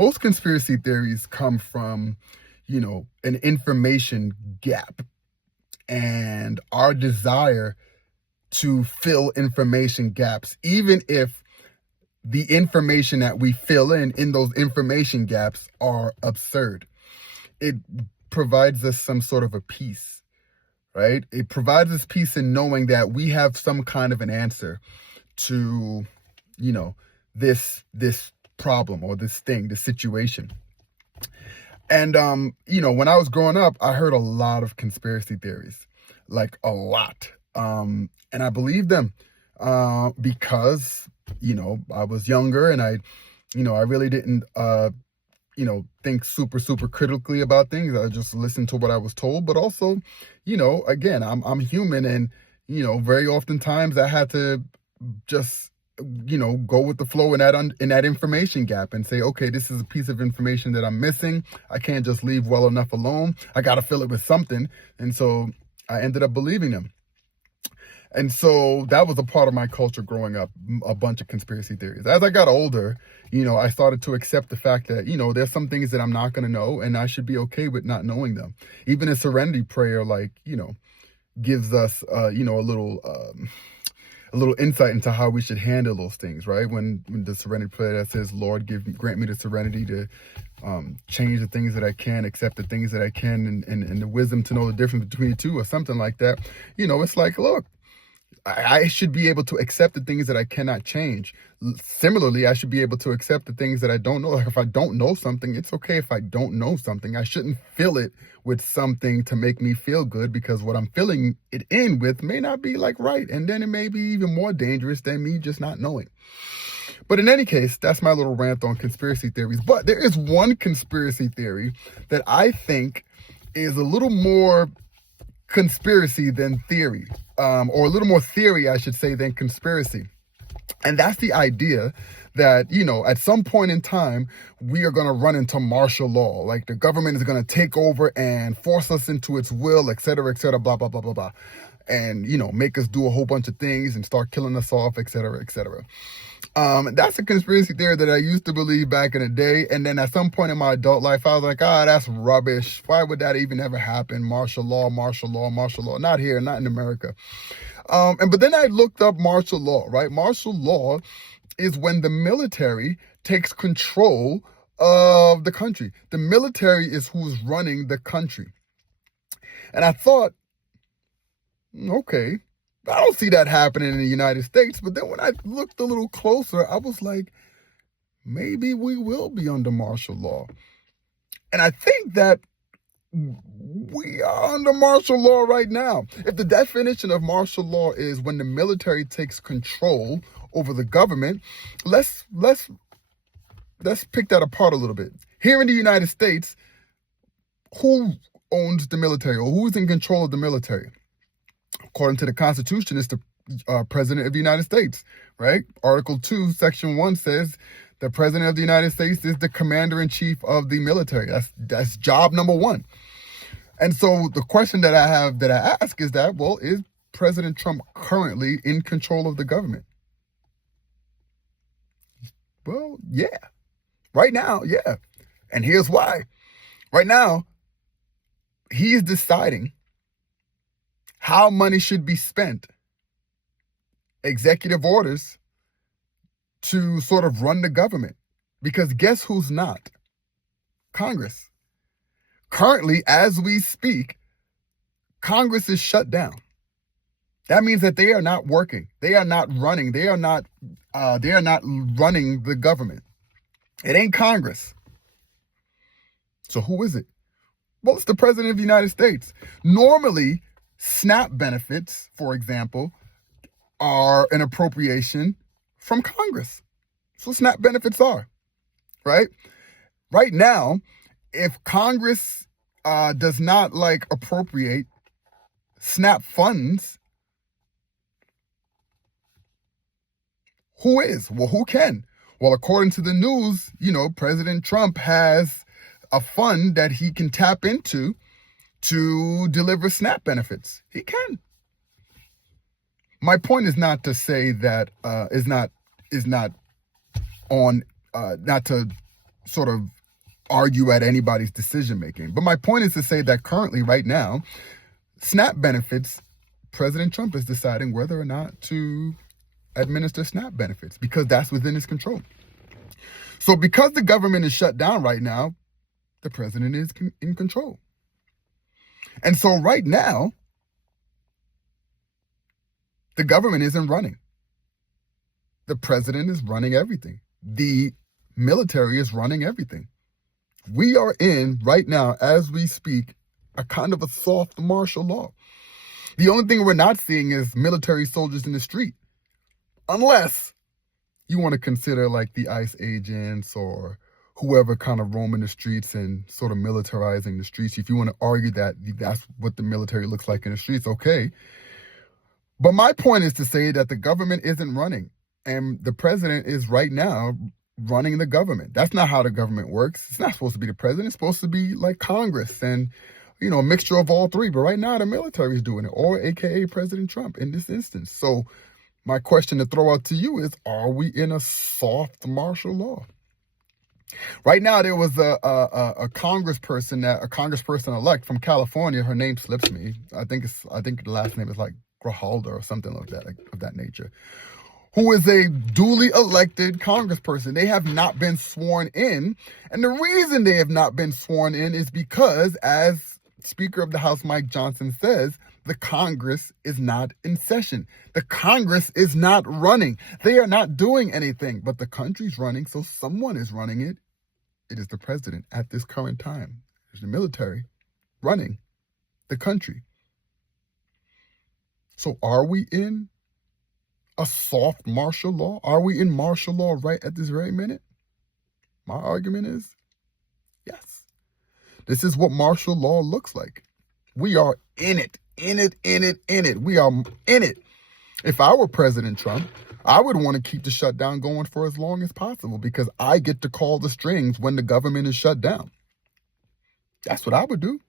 most conspiracy theories come from, an information gap and our desire to fill information gaps, even if the information that we fill in those information gaps are absurd. It provides us some sort of a peace, right? It provides us peace in knowing that we have some kind of an answer to, this problem or this thing, this situation. And, when I was growing up, I heard a lot of conspiracy theories, like a lot. And I believed them because, I was younger and I really didn't, think super critically about things. I just listened to what I was told. But also, again, I'm human, and, very oftentimes I had to just go with the flow in that information gap and say, okay, this is a piece of information that I'm missing. I can't just leave well enough alone. I got to fill it with something. And so I ended up believing them. And so that was a part of my culture growing up, a bunch of conspiracy theories. As I got older, I started to accept the fact that, there's some things that I'm not going to know, and I should be okay with not knowing them. Even a serenity prayer, gives us, a little insight into how we should handle those things, right? When the serenity prayer that says, Lord, grant me the serenity to change the things that I can, accept the things that I can, and the wisdom to know the difference between the two, or something like that. It's like, look, I should be able to accept the things that I cannot change. Similarly, I should be able to accept the things that I don't know. Like if I don't know something, it's okay if I don't know something. I shouldn't fill it with something to make me feel good, because what I'm filling it in with may not be right. And then it may be even more dangerous than me just not knowing. But in any case, that's my little rant on conspiracy theories. But there is one conspiracy theory that I think is a little more conspiracy than theory, or a little more theory, I should say, than conspiracy. And that's the idea that, at some point in time, we are going to run into martial law. Like the government is going to take over and force us into its will, et cetera, blah, blah, blah, blah, blah. And, make us do a whole bunch of things and start killing us off, et cetera, et cetera. That's a conspiracy theory that I used to believe back in the day. And then at some point in my adult life, I was like, that's rubbish. Why would that even ever happen? Martial law. Not here, not in America. But then I looked up martial law, right? Martial law is when the military takes control of the country. The military is who's running the country. And I thought, okay, I don't see that happening in the United States. But then when I looked a little closer, I was like, maybe we will be under martial law. And I think that we are under martial law right now. If the definition of martial law is when the military takes control over the government, let's pick that apart a little bit. Here in the United States, who owns the military, or who's in control of the military? According to the Constitution, it's the President of the United States, right? Article 2, Section 1 says the President of the United States is the Commander-in-Chief of the military. That's job number one. And so the question that I ask is that, well, is President Trump currently in control of the government? Well, yeah. Right now, yeah. And here's why. Right now, he is deciding how money should be spent, executive orders to sort of run the government. Because guess who's not? Congress. Currently, as we speak, Congress is shut down. That means that they are not working. They are not running. They are not running the government. It ain't Congress. So who is it? Well, it's the President of the United States. Normally, SNAP benefits, for example, are an appropriation from Congress. So SNAP benefits are, right? Right now, if Congress does not appropriate SNAP funds, who is? Well, who can? Well, according to the news, President Trump has a fund that he can tap into to deliver SNAP benefits. He can. My point is not to say that not to sort of argue at anybody's decision making. But my point is to say that currently, right now, SNAP benefits, President Trump is deciding whether or not to administer SNAP benefits because that's within his control. So because the government is shut down right now, the president is in control. And so right now, the government isn't running. The president is running everything. The military is running everything. We are in, right now, as we speak, a kind of a soft martial law. The only thing we're not seeing is military soldiers in the street. Unless you want to consider like the ICE agents or whoever kind of roaming the streets and sort of militarizing the streets. If you want to argue that that's what the military looks like in the streets, okay. But my point is to say that the government isn't running. And the president is right now running the government. That's not how the government works. It's not supposed to be the president. It's supposed to be like Congress and, a mixture of all three. But right now, the military is doing it, or AKA President Trump in this instance. So my question to throw out to you is, are we in a soft martial law? Right now, there was a congressperson-elect from California. Her name slips me. I think the last name is like Grijalda or something like that, of that nature, who is a duly elected congressperson. They have not been sworn in. And the reason they have not been sworn in is because, as Speaker of the House Mike Johnson says, the Congress is not in session. The Congress is not running. They are not doing anything, but the country's running, so someone is running it. It is the president at this current time. It's the military running the country. So are we in a soft martial law? Are we in martial law right at this very minute? My argument is yes. This is what martial law looks like. We are in it. We are in it. If I were President Trump, I would want to keep the shutdown going for as long as possible because I get to call the strings when the government is shut down. That's what I would do.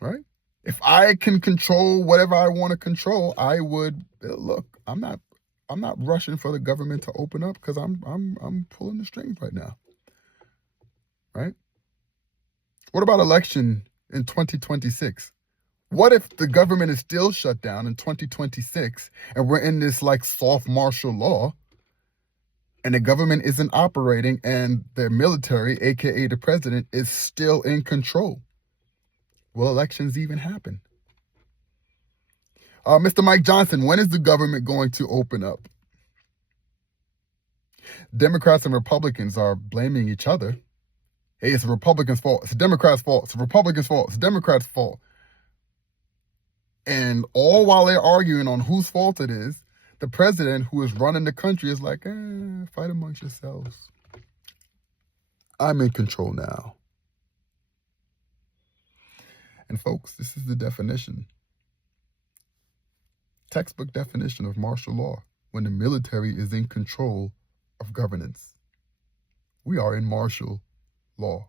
Right? If I can control whatever I want to control, I would look. I'm not rushing for the government to open up because I'm pulling the strings right now. Right? What about election in 2026? What if the government is still shut down in 2026 and we're in this like soft martial law and the government isn't operating and the military, aka the president, is still in control? Will elections even happen? Mr. Mike Johnson, when is the government going to open up? Democrats and Republicans are blaming each other. Hey, it's the Republicans' fault. It's the Democrats' fault. It's the Republicans' fault. It's the Democrats' fault. And all while they're arguing on whose fault it is, the president who is running the country is like, fight amongst yourselves. I'm in control now. And folks, this is the definition. Textbook definition of martial law. When the military is in control of governance. We are in martial law.